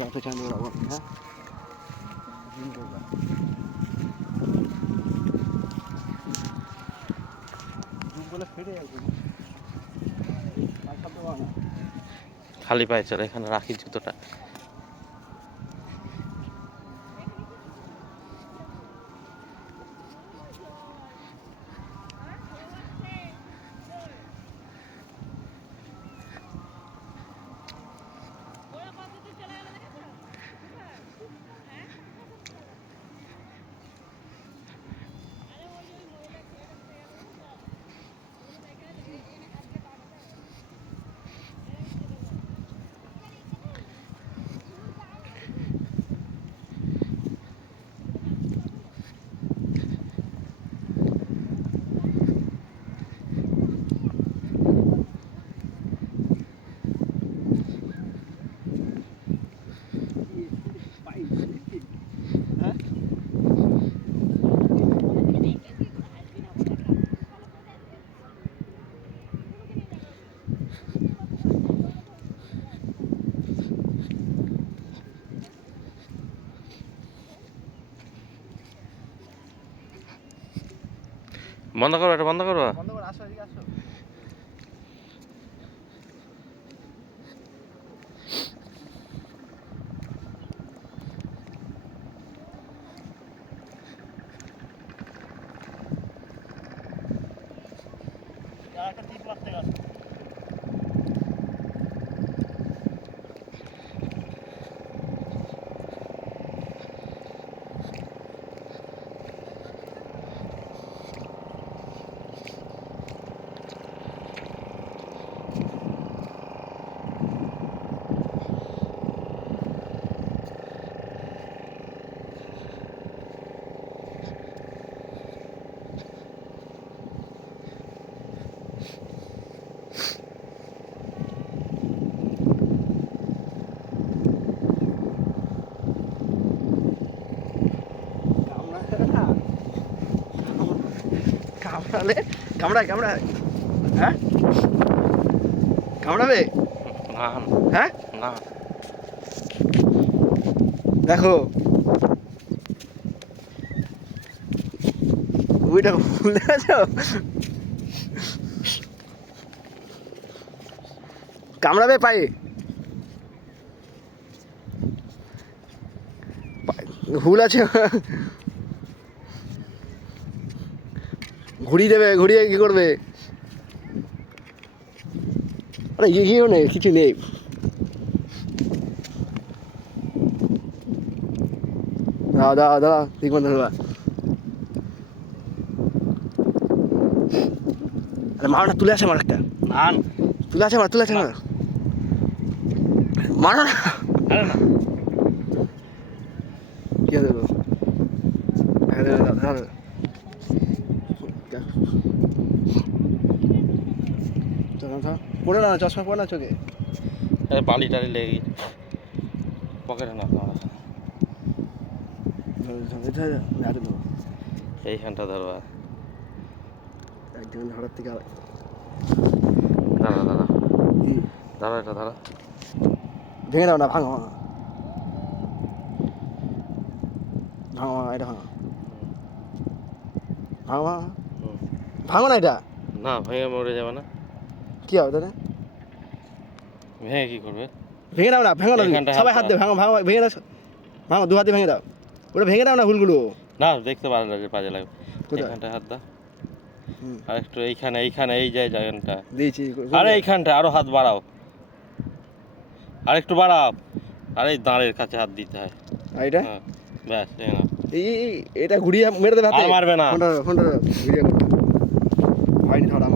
রাতে চান ওরা হ্যাঁ খালি পায়ে চলে এখানে রাখি জুতোটা। বন্ধ করো, এটা বন্ধ করো। আসো এদিকে আসো। একটা টিপ মারতে গেছে। কামড়ালে কামড়ায় হ্যাঁ কামড়াবে হ্যাঁ না দেখো ওইটা ভুল দেখেছো কামড়াবে পায়ে হুল আছে ঘুরিয়ে দেবে ঘুরিয়ে কি করবে আরে ইয়েও নেই কিছু নেই দাদা ঠিক মতো ধরবা আরে মারো না তুলে আসে আমার একটা তুলে আছে আমার মারো না কি দেবো পড়ে না চশমা পড়ে না চোখে বালি টালি লেগে পকেটে না এইখানটা ধরবা একজন ধরার থেকে দাঁড়া কি দাঁড়া এটা দাঁড়া ভেঙে দাও না ভাঙা এটা ভাঙো না এটা না ভেঙে মরে যাবে না কি হবে তাহলে ভেঙে কি করবে ভেঙে দাও না ভাঙো না এইখানটা সবাই হাত দিয়ে ভাঙো ভেঙে দাও ভাঙো দু হাতে ভেঙে দাও ওটা ভেঙে দাও না হুলগুলো না দেখতে পারে না যে বাজে লাগবে এইখানটা হাত দাও আর একটু এইখানে এই যে জায়গাটা দিয়েছি আরে এইখানটা আরো হাত বাড়াও আর একটু বাড়াও আর এই দাঁড়ের কাছে হাত দিতে হয় এটা ব্যাস এটা ঘুরিয়ে মেরে দেবে হাতে আর মারবে না ফোনটা ঘুরিয়ে হয়নি ধরা